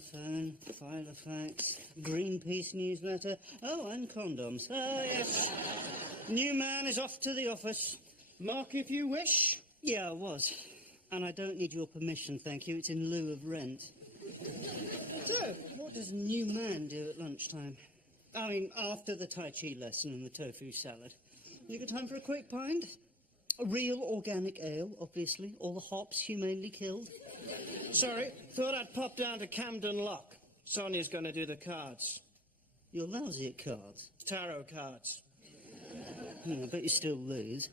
phone, Filofax, Greenpeace newsletter. Oh, and condoms. Oh, yes. New man is off to the office. Mark, if you wish. Yeah, I was. And I don't need your permission, thank you. It's in lieu of rent. So, what does new man do at lunchtime? I mean, after the Tai Chi lesson and the tofu salad. You got time for a quick pint? A real organic ale, obviously. All the hops humanely killed. Sorry, thought I'd pop down to Camden Lock. Sonia's going to do the cards. You're lousy at cards. Tarot cards. I bet you still lose.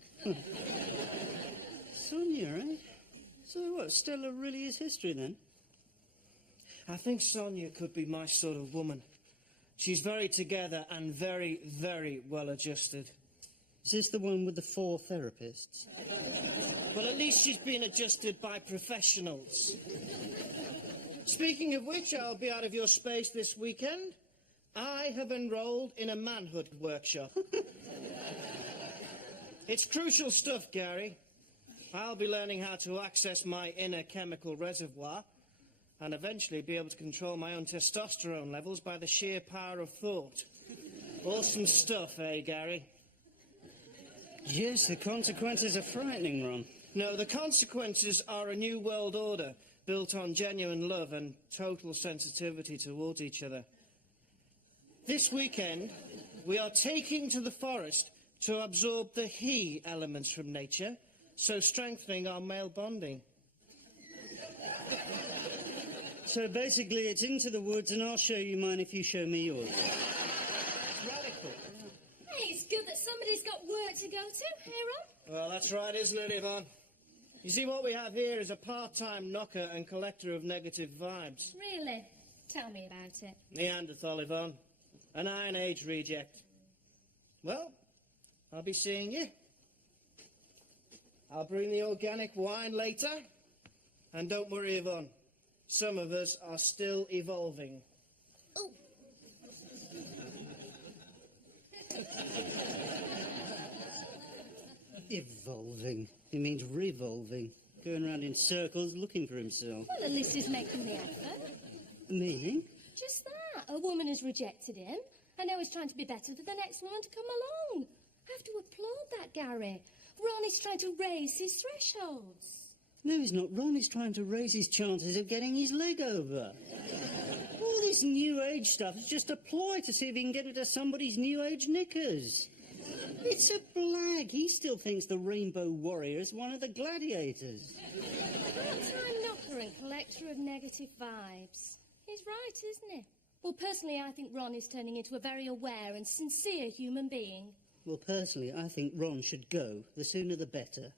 Sonia, eh? So what, Stella really is history then? I think Sonia could be my sort of woman. She's very together and very, very well adjusted. Is this the one with the 4 therapists? Well, at least she's been adjusted by professionals. Speaking of which, I'll be out of your space this weekend. I have enrolled in a manhood workshop. It's crucial stuff, Gary. I'll be learning how to access my inner chemical reservoir and eventually be able to control my own testosterone levels by the sheer power of thought. Awesome stuff, eh, Gary? Yes, the consequences are frightening, Ron. No, the consequences are a new world order built on genuine love and total sensitivity towards each other. This weekend, we are taking to the forest to absorb the he elements from nature, so strengthening our male bonding. So basically, it's into the woods, and I'll show you mine if you show me yours. Radical. Hey, it's good that somebody's got work to go to. Hey, Ron? Well, that's right, isn't it, Yvonne? You see, what we have here is a part-time knocker and collector of negative vibes. Really? Tell me about it. Neanderthal, Yvonne. An Iron Age reject. Well, I'll be seeing you. I'll bring the organic wine later. And don't worry, Yvonne. Some of us are still evolving. Oh. Evolving. He means revolving. Going around in circles looking for himself. Well, at least he's making the effort. Meaning? Just that. A woman has rejected him, and now he's trying to be better for the next woman to come along. I have to applaud that, Gary. Ron is trying to raise his thresholds. No, he's not. Ron is trying to raise his chances of getting his leg over. All this New Age stuff is just a ploy to see if he can get into somebody's New Age knickers. It's a blag. He still thinks the Rainbow Warrior is one of the gladiators. Part-time knocker and collector of negative vibes. He's right, isn't he? Well, personally, I think Ron is turning into a very aware and sincere human being. Well, personally, I think Ron should go. The sooner the better.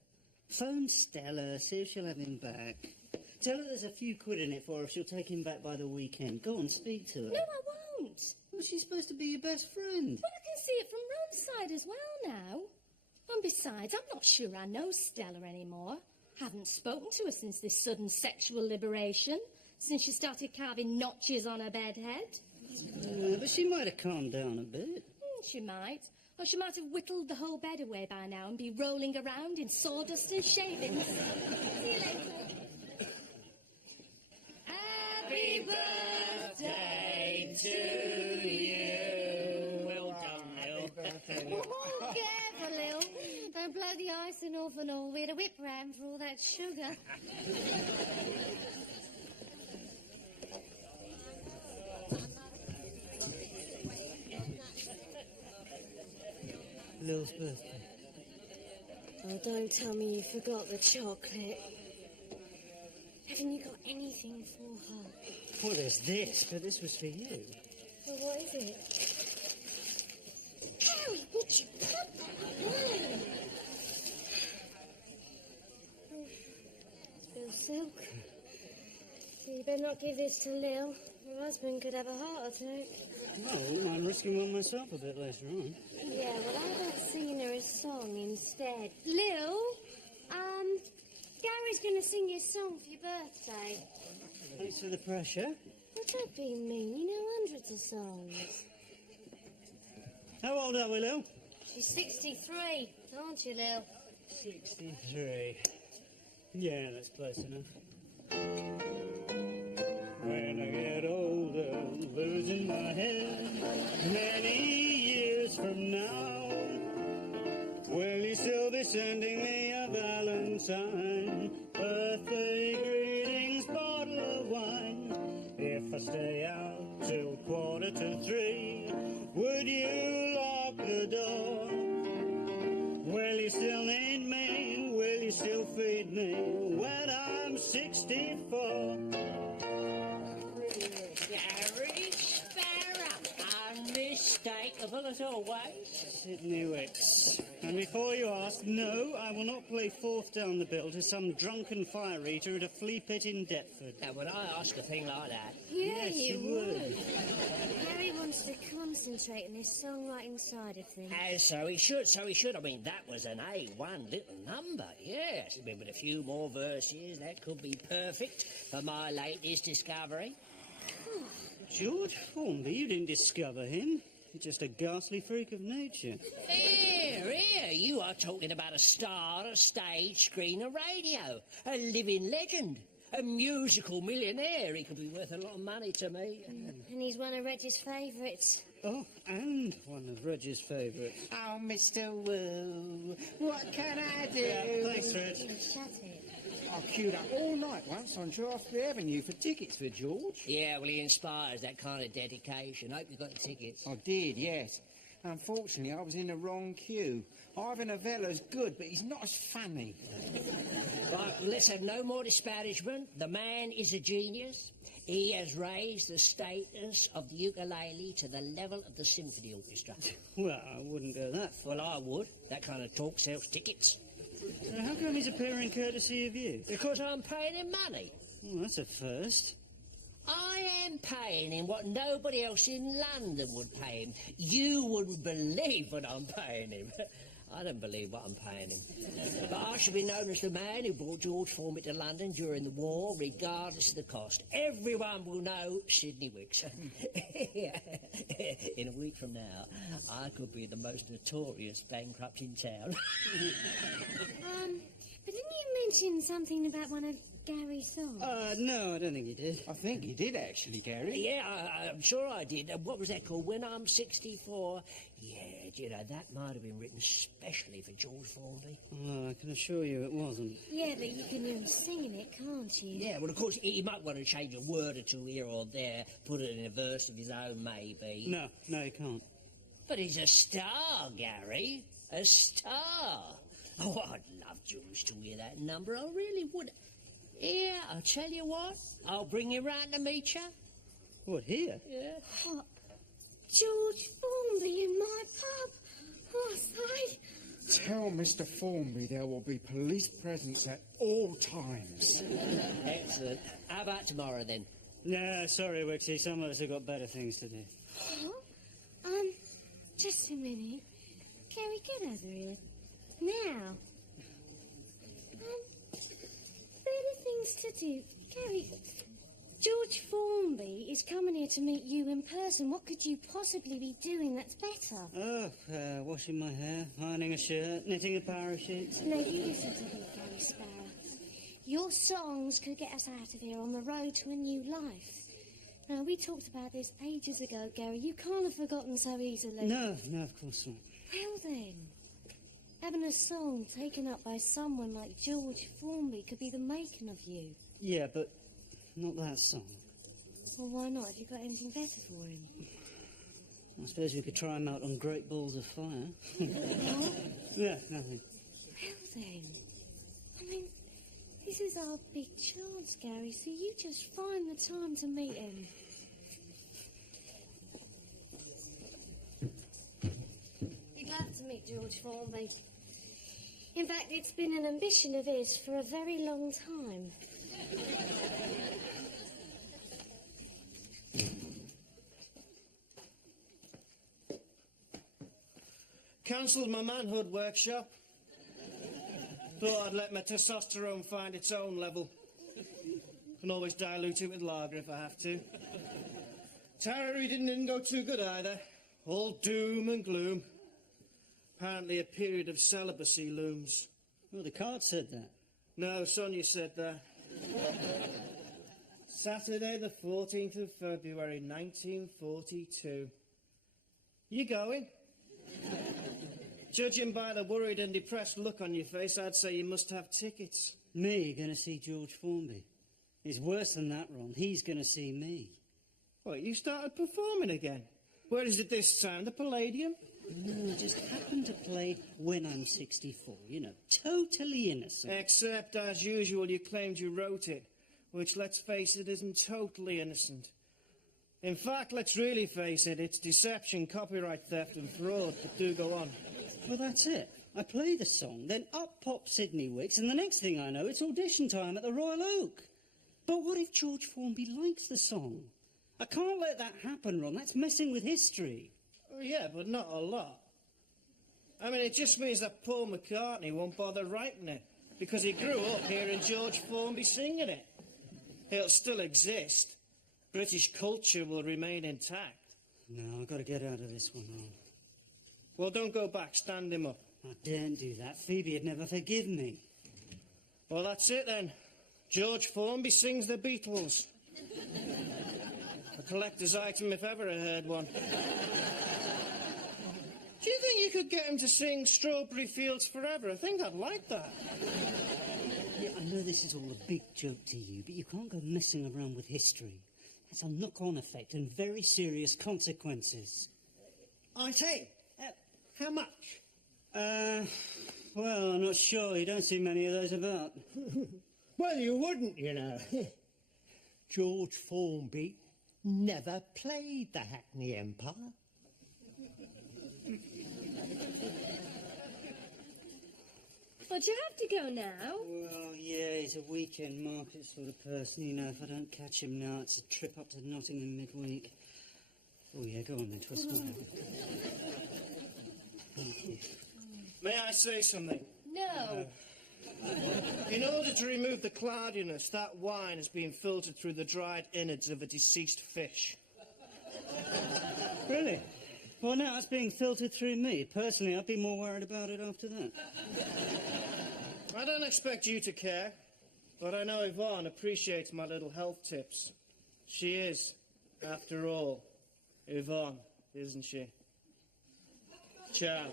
Phone Stella, see if she'll have him back. Tell her there's a few quid in it for her if she'll take him back by the weekend. Go on, speak to her. No, I won't. Well, she's supposed to be your best friend. But I can see it from Ron's side as well now. And besides, I'm not sure I know Stella anymore. Haven't spoken to her since this sudden sexual liberation, since she started carving notches on her bed head. But she might have calmed down a bit. She might. Or she might have whittled the whole bed away by now and be rolling around in sawdust and shavings. See you later. Happy birthday to you. Well done, Lil. Oh, careful, Lil. Don't blow the icing off and all. We had a whip round for all that sugar. Lil's birthday. Oh, don't tell me you forgot the chocolate. Haven't you got anything for her? Well, there's this, but this was for you. Well, what is it? Harry, would you put that away? Oh, spilled silk. You better not give this to Lil. Her husband could have a heart attack. No, I wouldn't mind risking one myself a bit later on. Yeah, well, I'd have seen her a song instead. Lil, Gary's going to sing you a song for your birthday. Thanks for the pressure. Well, don't be mean. You know hundreds of songs. How old are we, Lil? She's 63, aren't you, Lil? 63. Yeah, that's close enough. When I get old. Many years from now, will you still be sending me a valentine? Birthday greetings, bottle of wine. If I stay out till 2:45, would you lock the door? Will you still need me? Will you still feed me when I'm 64? Gary Sparrow, unmistakable as always. Sidney Wicks. And before you ask, no, I will not play fourth down the bill to some drunken fire eater at a flea pit in Deptford. Now, would I ask a thing like that? Yeah, Yes, you you would. Harry wants to concentrate on his songwriting side of things. And so he should. I mean, that was an A1 little number, yes. I mean, with a few more verses, that could be perfect for my latest discovery. George Formby, you didn't discover him. You're just a ghastly freak of nature. Here, you are talking about a star of stage, screen and radio. A living legend. A musical millionaire. He could be worth a lot of money to me. And he's one of Reg's favourites. Oh, and one of Reg's favourites. Oh, Mr. Wu, what can I do? Yeah, thanks, Reg. Shut it. I queued up all night once on Shaftesbury Avenue for tickets for George. Yeah, well, he inspires that kind of dedication. Hope you got the tickets. I did, yes. Unfortunately, I was in the wrong queue. Ivan Novella's good, but he's not as funny. Right, let's have no more disparagement. The man is a genius. He has raised the status of the ukulele to the level of the symphony orchestra. Well, I wouldn't go that far. Well, I would. That kind of talk sells tickets. So how come he's appearing courtesy of you? Because I'm paying him money. Well, that's a first. I am paying him what nobody else in London would pay him. You wouldn't believe what I'm paying him. I don't believe what I'm paying him. But I shall be known as the man who brought George Formby to London during the war, regardless of the cost. Everyone will know Sidney Wicks. In a week from now, I could be the most notorious bankrupt in town. But didn't you mention something about one of Gary's songs? No, I don't think he did. I think he did, actually, Gary. Yeah, I'm sure I did. What was that called? When I'm 64? Yeah, do you know, that might have been written specially for George Formby. Oh, I can assure you it wasn't. Yeah, but you can hear him singing it, can't you? Yeah, well, of course, he might want to change a word or two here or there, put it in a verse of his own, maybe. No, he can't. But he's a star, Gary. A star. Oh, I'd love George to hear that number. I really would. Yeah, I'll tell you what. I'll bring him round to meet you. What, here? Yeah. What? George Formby in my pub? Oh, say. Tell Mr. Formby there will be police presence at all times. Excellent. How about tomorrow, then? No, sorry, Wixie. Some of us have got better things to do. What? Just a minute. Gary, get over here. Now. Better things to do. Gary, George Formby is coming here to meet you in person. What could you possibly be doing that's better? Oh, washing my hair, ironing a shirt, knitting a parachute. No, you listen to me, Gary Sparrow. Your songs could get us out of here on the road to a new life. Now, we talked about this ages ago, Gary. You can't have forgotten so easily. No, of course not. Well, then. Having a song taken up by someone like George Formby could be the making of you. Yeah, but not that song. Well, why not? Have you got anything better for him? I suppose we could try him out on Great Balls of Fire. What? Yeah, nothing. Well, then. I mean, this is our big chance, Gary, so you just find the time to meet him. He'd love to meet George Formby. In fact, it's been an ambition of his for a very long time. Cancelled my manhood workshop. Thought I'd let my testosterone find its own level. Can always dilute it with lager if I have to. Tarot reading didn't go too good either. All doom and gloom. Apparently a period of celibacy looms. Well, the card said that. No, Sonia said that. Saturday the 14th of February 1942. You going? Judging by the worried and depressed look on your face, I'd say you must have tickets. Me going to see George Formby? It's worse than that, Ron. He's going to see me. What, you started performing again? Where is it this time? The Palladium? No, I just happened to play When I'm 64. You know, totally innocent. Except, as usual, you claimed you wrote it, which, let's face it, isn't totally innocent. In fact, let's really face it, it's deception, copyright theft and fraud. But do go on. Well, that's it. I play the song, then up pops Sidney Wicks, and the next thing I know, it's audition time at the Royal Oak. But what if George Formby likes the song? I can't let that happen, Ron. That's messing with history. Oh, yeah, but not a lot. I mean, it just means that Paul McCartney won't bother writing it, because he grew up hearing George Formby singing it. It'll still exist. British culture will remain intact. No, I've got to get out of this one, Ron. Well, don't go back. Stand him up. I daren't do that. Phoebe'd never forgive me. Well, that's it then. George Formby sings the Beatles. A collector's item if ever I heard one. Do you think you could get him to sing Strawberry Fields Forever? I think I'd like that. Yeah, I know this is all a big joke to you, but you can't go messing around with history. That's a knock-on effect and very serious consequences. I say, how much? Well, I'm not sure. You don't see many of those about. Well, you wouldn't, you know. George Formby never played the Hackney Empire. Well, do you have to go now? Well, yeah, he's a weekend market sort of person. You know, if I don't catch him now, it's a trip up to Nottingham midweek. Oh, yeah, go on then, twist my arm. Thank you. May I say something? No. In order to remove the cloudiness, that wine has been filtered through the dried innards of a deceased fish. Really? Well, now it's being filtered through me. Personally, I'd be more worried about it after that. I don't expect you to care, but I know Yvonne appreciates my little health tips. She is, after all, Yvonne, isn't she? Ciao.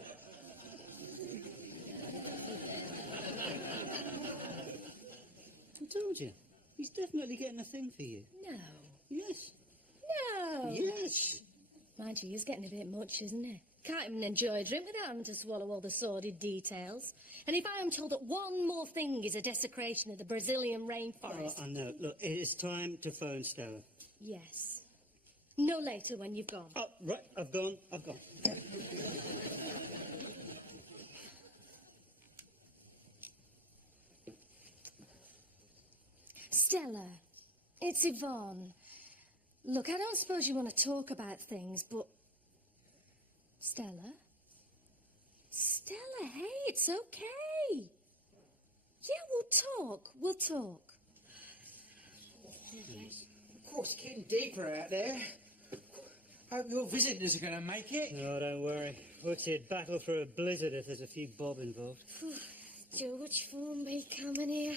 I told you. He's definitely getting a thing for you. No. Yes. No. Yes. Mind you, he's getting a bit much, isn't he? Can't even enjoy a drink without having to swallow all the sordid details. And if I am told that one more thing is a desecration of the Brazilian rainforest... Oh, I know. Look, it is time to phone Stella. Yes. No later when you've gone. Oh, right. I've gone. Stella, it's Yvonne. Look, I don't suppose you want to talk about things, but... Stella? Stella, hey, it's okay. Yeah, we'll talk. Of course, it's getting deeper out there. Hope your visitors are going to make it. No, don't worry. Woods'd battle through a blizzard if there's a few bob involved. George Formby coming here.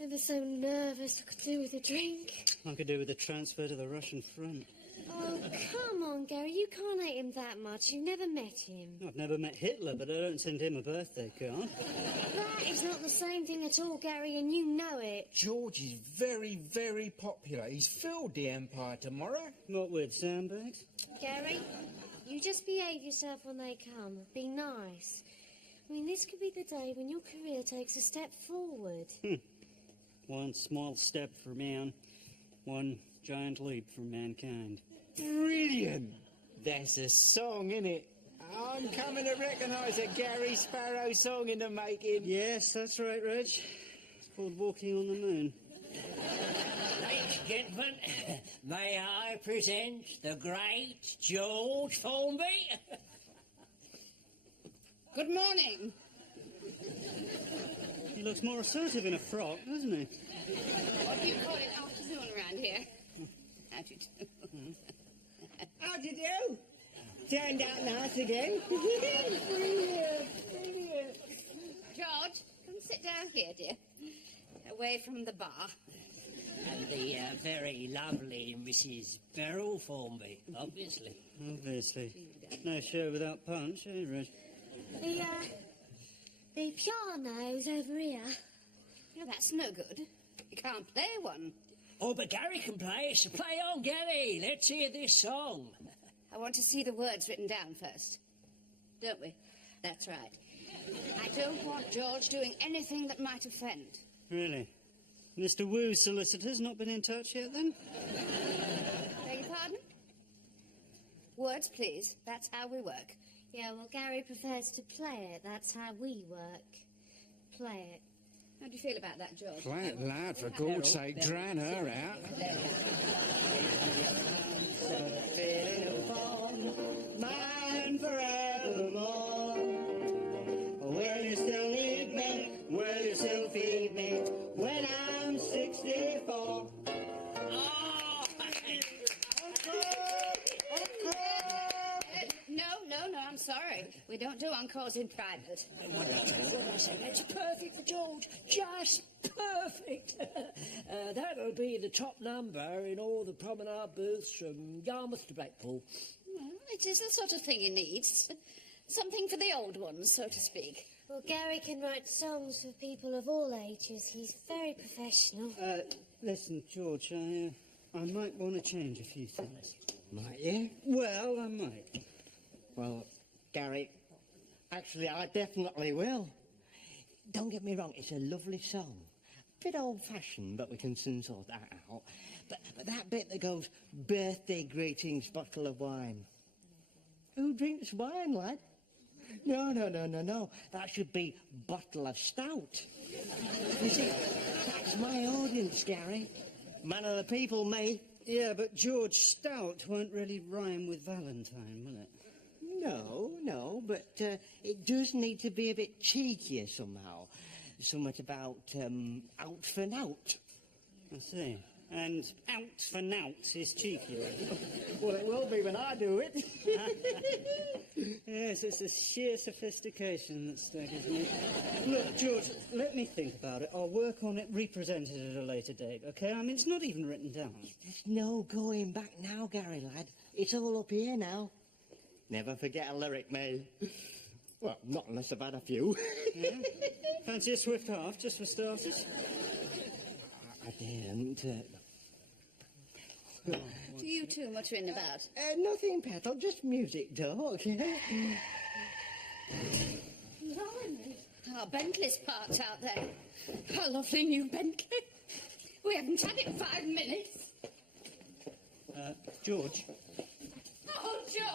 Ever so nervous I could do with a drink. I could do with a transfer to the Russian front. Oh, come on, Gary. You can't hate him that much. You've never met him. I've never met Hitler, but I don't send him a birthday card. That is not the same thing at all, Gary, and you know it. George is very, very popular. He's filled the Empire tomorrow. What with, sandbags? Gary, you just behave yourself when they come. Be nice. I mean, this could be the day when your career takes a step forward. One small step for man, one giant leap for mankind. Brilliant. That's a song, innit? I'm coming to recognise a Gary Sparrow song in the making. Yes, that's right, Reg. It's called Walking on the Moon. Ladies and gentlemen, may I present the great George Formby? Good morning. He looks more assertive in a frock, doesn't he? What do you call it afternoon around here? How do you do? How do you do? Turned out nice again. Brilliant. George, come sit down here, dear. Away from the bar. And the very lovely Mrs. Beryl Formby, obviously. Obviously. No show without punch, eh, Reg? The piano's over here. No, that's no good. You can't play one. Oh, but Gary can play, so play on, Gary. Let's hear this song. I want to see the words written down first. Don't we? That's right. I don't want George doing anything that might offend. Really? Mr. Wu's solicitor's not been in touch yet, then? Beg your pardon? Words, please. That's how we work. Yeah, well, Gary prefers to play it. That's how we work. Play it. How do you feel about that, George? Play it loud, for God's sake. Drown her out. Mine forevermore. Will you still need me? Will you still feed me when I'm 64? No, I'm sorry. We don't do encores in private. What did I say? That's perfect for George. Just perfect. That'll be the top number in all the promenade booths from Yarmouth to Blackpool. Well, it is the sort of thing he needs. Something for the old ones, so to speak. Well, Gary can write songs for people of all ages. He's very professional. Listen, George, I might want to change a few things. Might you? Well, I might. Well, Gary, actually, I definitely will. Don't get me wrong, it's a lovely song. Bit old-fashioned, but we can soon sort that out. But that bit that goes, birthday greetings, bottle of wine. Who drinks wine, lad? No. That should be bottle of stout. You see, that's my audience, Gary. Man of the people, me. Yeah, but George, stout won't really rhyme with Valentine, will it? No, but it does need to be a bit cheekier somehow. Something about out for nout. I see. And out for nout is cheekier. Well, it will be when I do it. Yes, it's the sheer sophistication that staggers me. Look, George, let me think about it. I'll work on it, represent it at a later date, okay? I mean, it's not even written down. There's no going back now, Gary, lad. It's all up here now. Never forget a lyric, mate. Well, not unless I've had a few. Yeah? Fancy a swift half, just for starters? I daren't. Do you two muttering about? Nothing, Petal, just music talk. Blimey. Our Bentley's parked out there. A lovely new Bentley. We haven't had it 5 minutes. George? Oh, George!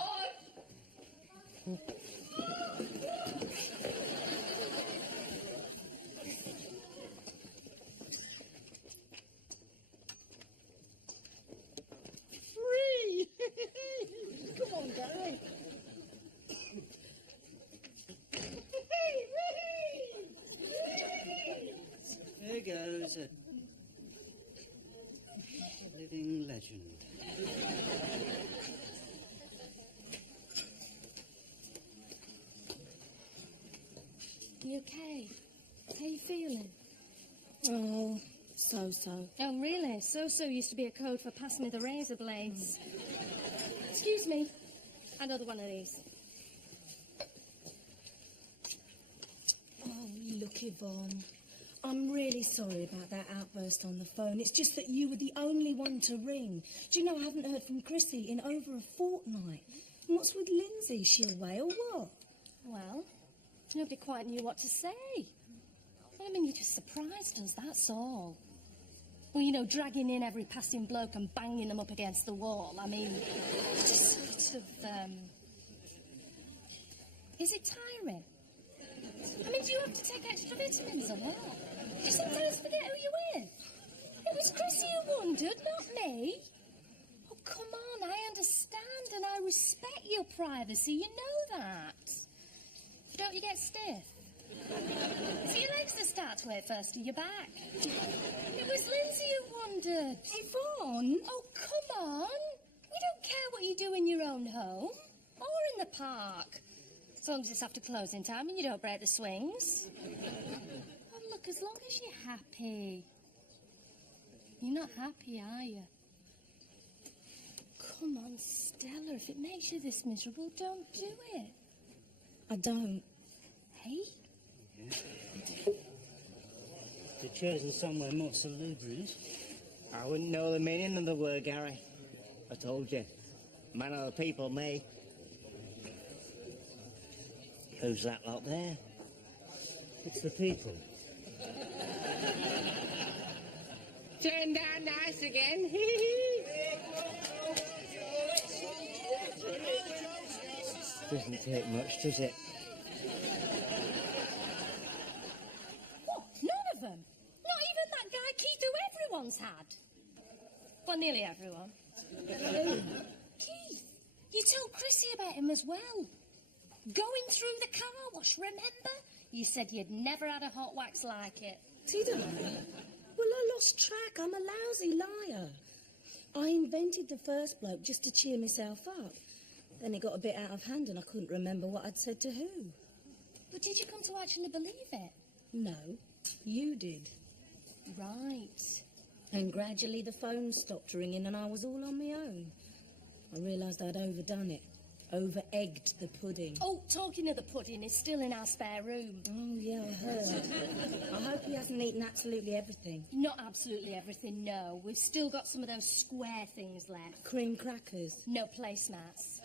Free! Come on, Gary. There goes a living legend. You okay? How you feeling? Oh, so-so. Oh, really? So-so used to be a code for pass me the razor blades. Excuse me. Another one of these. Oh, look, Yvonne. I'm really sorry about that outburst on the phone. It's just that you were the only one to ring. Do you know I haven't heard from Chrissy in over a fortnight? And what's with Lindsay? Is she away or what? Well, nobody quite knew what to say. I mean, you just surprised us, that's all. Well, you know, dragging in every passing bloke and banging them up against the wall. I mean, it's just sort of, Is it tiring? I mean, do you have to take extra vitamins or what? Do you sometimes forget who you're with? It was Chrissy who wondered, not me. Oh, come on, I understand and I respect your privacy, you know that. Don't you get stiff? See your legs to start with first, or your back? It was Lindsay who wondered. Yvonne? Oh, come on. We don't care what you do in your own home or in the park. As long as it's after closing time and you don't break the swings. Oh, look, as long as you're happy. You're not happy, are you? come on, Stella. If it makes you this miserable, don't do it. I don't. Hey? You've chosen somewhere more salubrious. I wouldn't know the meaning of the word, Gary. I told you. Man of the people, me. Who's that lot there? It's the people. Turned down nice again. Doesn't take much, does it? What? None of them? Not even that guy Keith who everyone's had? Well, nearly everyone. Keith, you told Chrissy about him as well. Going through the car wash, remember? You said you'd never had a hot wax like it. Did I? Well, I lost track. I'm a lousy liar. I invented the first bloke just to cheer myself up. Then it got a bit out of hand and I couldn't remember what I'd said to who. But did you come to actually believe it? No, you did. Right. And gradually the phone stopped ringing and I was all on my own. I realised I'd overdone it. Over-egged the pudding. Oh, talking of the pudding, it's still in our spare room. Oh, yeah, I heard. I hope he hasn't eaten absolutely everything. Not absolutely everything, no. We've still got some of those square things left. Cream crackers. No placemats.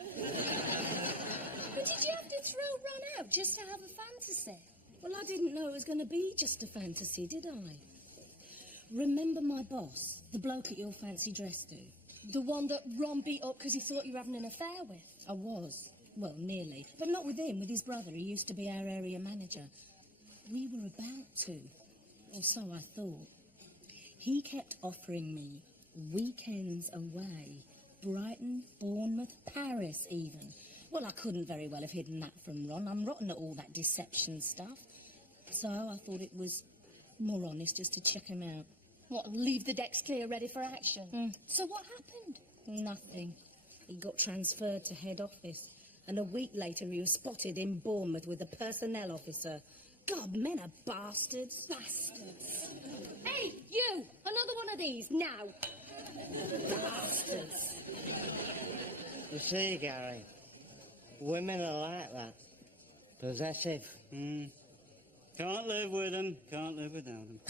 But did you have to throw Ron out just to have a fantasy? Well, I didn't know it was going to be just a fantasy, did I? Remember my boss, the bloke at your fancy dress do? The one that Ron beat up because he thought you were having an affair with? I was. Well, nearly. But not with him, with his brother, who used to be our area manager. We were about to. Or so I thought. He kept offering me weekends away. Brighton, Bournemouth, Paris even. Well, I couldn't very well have hidden that from Ron. I'm rotten at all that deception stuff. So I thought it was more honest just to check him out. What, and leave the decks clear ready for action? So what happened? Nothing. He got transferred to head office. And a week later he was spotted in Bournemouth with a personnel officer. God, men are bastards. Bastards. Hey, you! Another one of these, now. Bastards. You see, Gary, women are like that. Possessive. Can't live with them, can't live without them.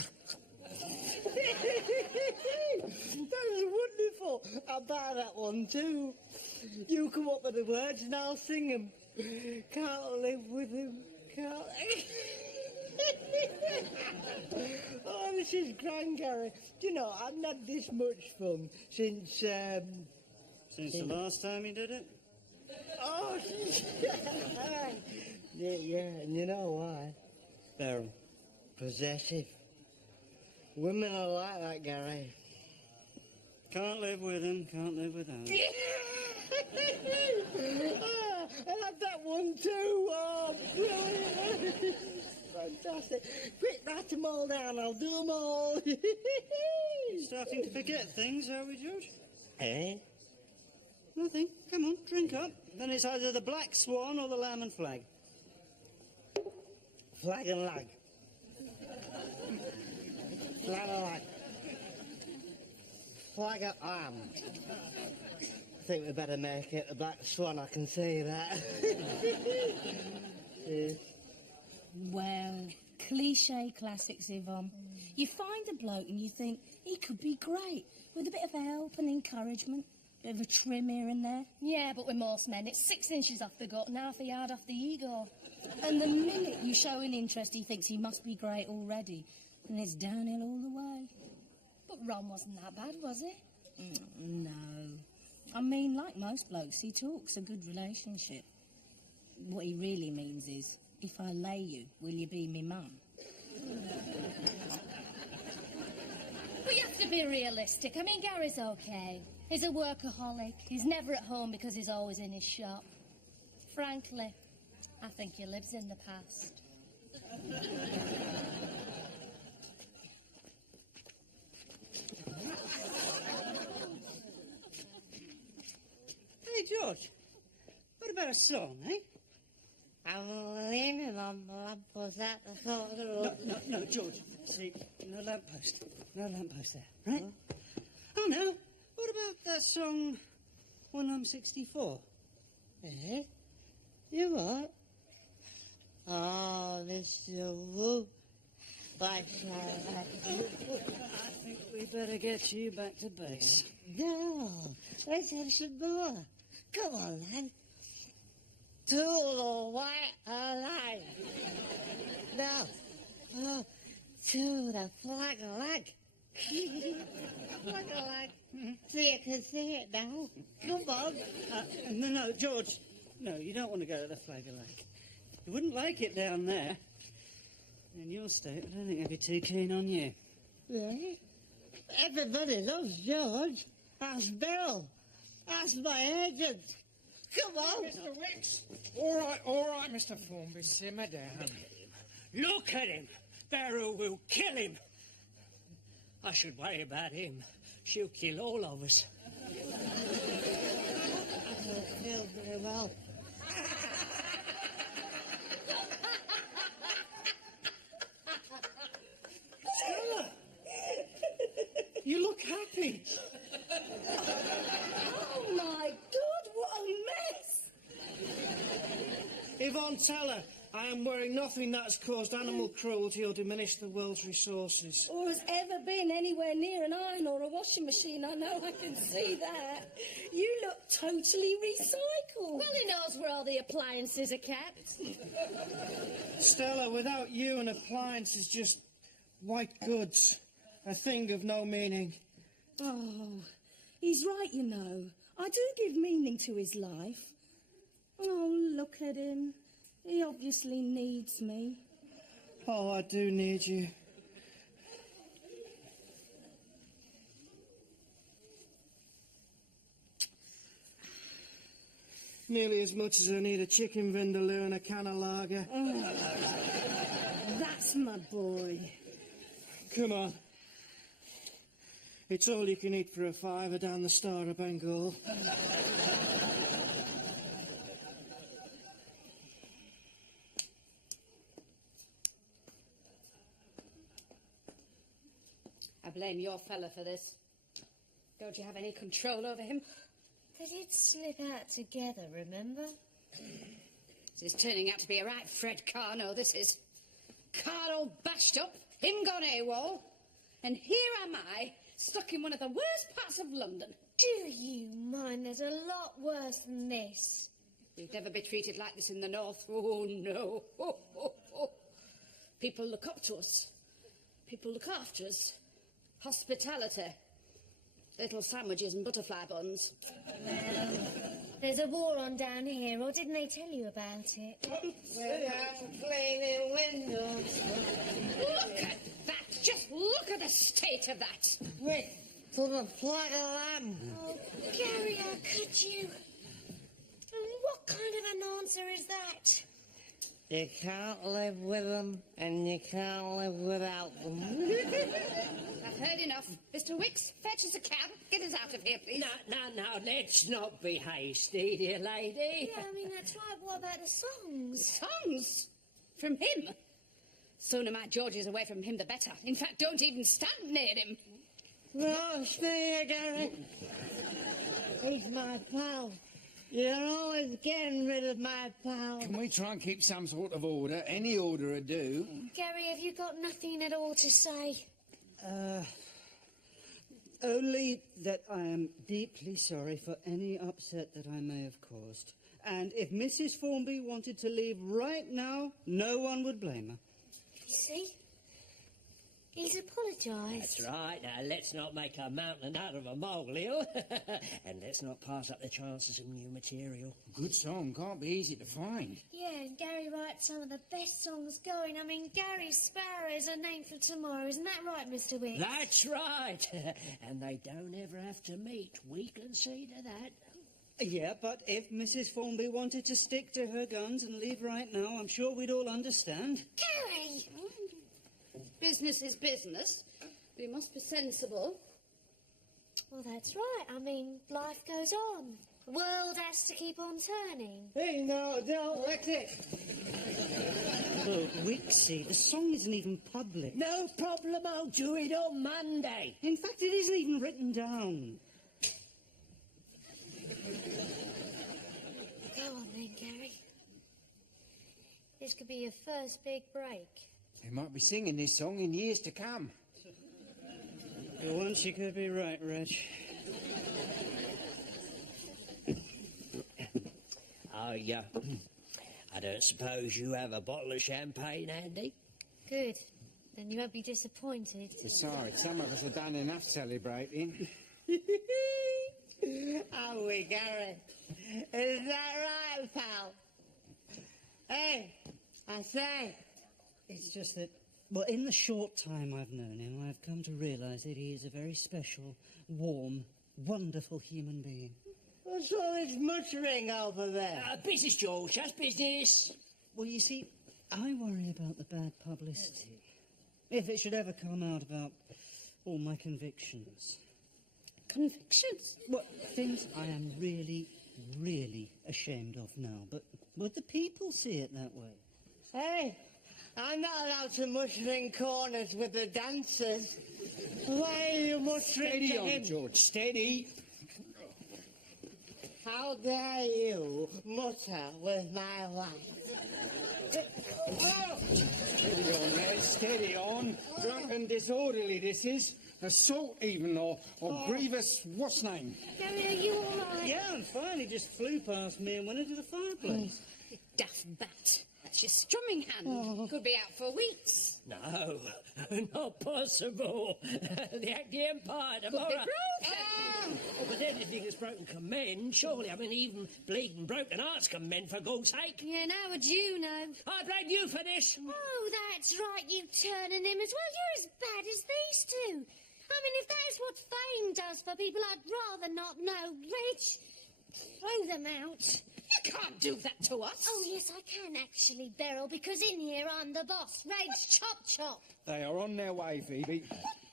That was wonderful. I'll buy that one too. You come up with the words and I'll sing them. Can't live with him. Can't. Oh, this is grand, Gary. Do you know, I've not had this much fun since. Since the last time you did it? Oh, yeah, and you know why? Beryl. Possessive. Women are like that, Gary. Can't live with him, can't live without him. I'll have that one too. Oh, brilliant. Fantastic. Quick, write them all down. I'll do them all. Starting to forget things, are we, George? Eh? Nothing. Come on, drink up. Then it's either the Black Swan or the Lamb and Flag. Flag and lag. Flag and lag. Flag and arm. I think we better make it the Black Swan, I can see that. Yeah. Well, cliche classics, Yvonne. You find a bloke and you think he could be great, with a bit of help and encouragement, bit of a trim here and there. Yeah, but with most men, it's 6 inches off the gut and half a yard off the ego. And the minute you show an interest, he thinks he must be great already, and it's downhill all the way. But Ron wasn't that bad, was he? No. I mean, like most blokes, he talks a good relationship. What he really means is, if I lay you, will you be me mum? But you have to be realistic. I mean, Gary's okay. He's a workaholic. He's never at home because he's always in his shop. Frankly, I think he lives in the past. Hey, George. What about a song, eh? I'm leaning on the lamppost at the thought of the road. No, George. See, no lamppost. No lamppost there, right? Oh, no. What about that song, when I'm 64. Eh? You what? Oh, Mr. Wu. I think we better get you back to base. No, let's have some more. Come on, lad. To the white alive. No. Oh, to the flag a lag. Flag a lag. So you can see it now. Come on. No, George. No, you don't want to go to the Flag of Lake. You wouldn't like it down there. In your state, I don't think I'd be too keen on you. Really? Everybody loves George. Ask Bill. Ask my agent. Come on. Mr. Wicks. All right, Mr. Formby, simmer down. Look at him. Beryl will kill him. I should worry about him. She'll kill all of us. I don't feel very well. Stella! You look happy. Oh, my God, what a mess! Yvonne, tell her I am wearing nothing that's caused animal cruelty or diminished the world's resources. Or has ever been anywhere near an iron or a washing machine. I know, I can see that. You look totally recycled. Well, he knows where all the appliances are kept. Stella, without you, an appliance is just white goods. A thing of no meaning. Oh, he's right, you know. I do give meaning to his life. Oh, look at him. He obviously needs me. Oh, I do need you. Nearly as much as I need a chicken vindaloo and a can of lager. Oh, that's my boy. Come on. It's all you can eat for a fiver down the Star of Bengal. I blame your fella for this. Don't you have any control over him? They did slip out together, remember? This is turning out to be a right Fred Carno, this is. Car all bashed up, him gone AWOL, and here am I, stuck in one of the worst parts of London. Do you mind? There's a lot worse than this. We'd never be treated like this in the north. Oh, no. Oh, oh, oh. People look up to us. People look after us. Hospitality. Little sandwiches and butterfly buns. There's a war on down here, or didn't they tell you about it? I'm cleaning windows. Look at that! Just look at the state of that! Wait, to the flag of lamb. Oh, Gary, how could you? And what kind of an answer is that? You can't live with them, and you can't live without them. I've heard enough. Mr. Wicks, fetch us a cab. Get us out of here, please. No, let's not be hasty, dear lady. Yeah, I mean, that's right. What about the songs? Songs? From him? Sooner my George is away from him, the better. In fact, don't even stand near him. No, stay here, Gary. He's my pal. You're always getting rid of my pal. Can we try and keep some sort of order? Any order would do. Gary, have you got nothing at all to say? Only that I am deeply sorry for any upset that I may have caused. And if Mrs. Formby wanted to leave right now, no one would blame her. You see? He's apologised. That's right. Now, let's not make a mountain out of a molehill. And let's not pass up the chance of some new material. Good song, can't be easy to find. Yeah, and Gary writes some of the best songs going. I mean, Gary Sparrow is a name for tomorrow. Isn't that right, Mr. Wicks? That's right. And they don't ever have to meet. We can see to that. Yeah, but if Mrs. Formby wanted to stick to her guns and leave right now, I'm sure we'd all understand. Gary! Business is business. We must be sensible. Well, that's right. I mean, life goes on. The world has to keep on turning. Hey, no, don't let it. Look, Wixie, the song isn't even public. No problem, I'll do it on Monday. In fact, it isn't even written down. Go on then, Gary. This could be your first big break. They might be singing this song in years to come. For once you could be right, Reg. Oh, yeah. I don't suppose you have a bottle of champagne handy? Good. Then you won't be disappointed. Besides, some of us have done enough celebrating. Are we, Gary? Is that right, pal? Hey, I say. It's just that, well, in the short time I've known him, I've come to realise that he is a very special, warm, wonderful human being. What's all this muttering over there? Business, George, that's business. Well, you see, I worry about the bad publicity. If it should ever come out about all my convictions. Convictions? Well, things I am really, really ashamed of now, but would the people see it that way? Hey, I'm not allowed to mutter in corners with the dancers. Why are you muttering Steady to on, him? George, steady. How dare you mutter with my wife? Steady on, lad, steady on. Drunk and disorderly, this is. Assault even, or grievous, what's name? Gary, are you all right? Yeah, I'm fine. He just flew past me and went into the fireplace. You daft bat. That's your strumming hand. Could be out for weeks. No, not possible. The Act the Empire tomorrow. Could be broken. Oh, but anything that's broken can mend, surely. I mean, even bleeding broken hearts can mend, for God's sake. Yeah, now would you know? I blame you for this. Oh, that's right, you turning him as well. You're as bad as these two. I mean, if that's what fame does for people, I'd rather not know. Reg, throw them out. You can't do that to us. Oh, yes, I can actually, Beryl, because in here I'm the boss. Reg, chop chop. They are on their way, Phoebe.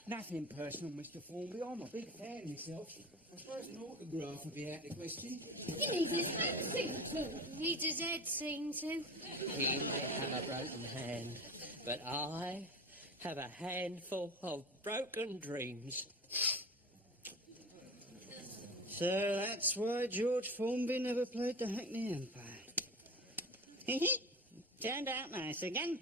Nothing personal, Mr. Formby. I'm a big fan myself. I suppose an autograph would be out of the question. He needs his head sing too. Needs his head sing to. He may have a broken hand, but I have a handful of broken dreams. So that's why George Formby never played the Hackney Empire. Turned out nice again.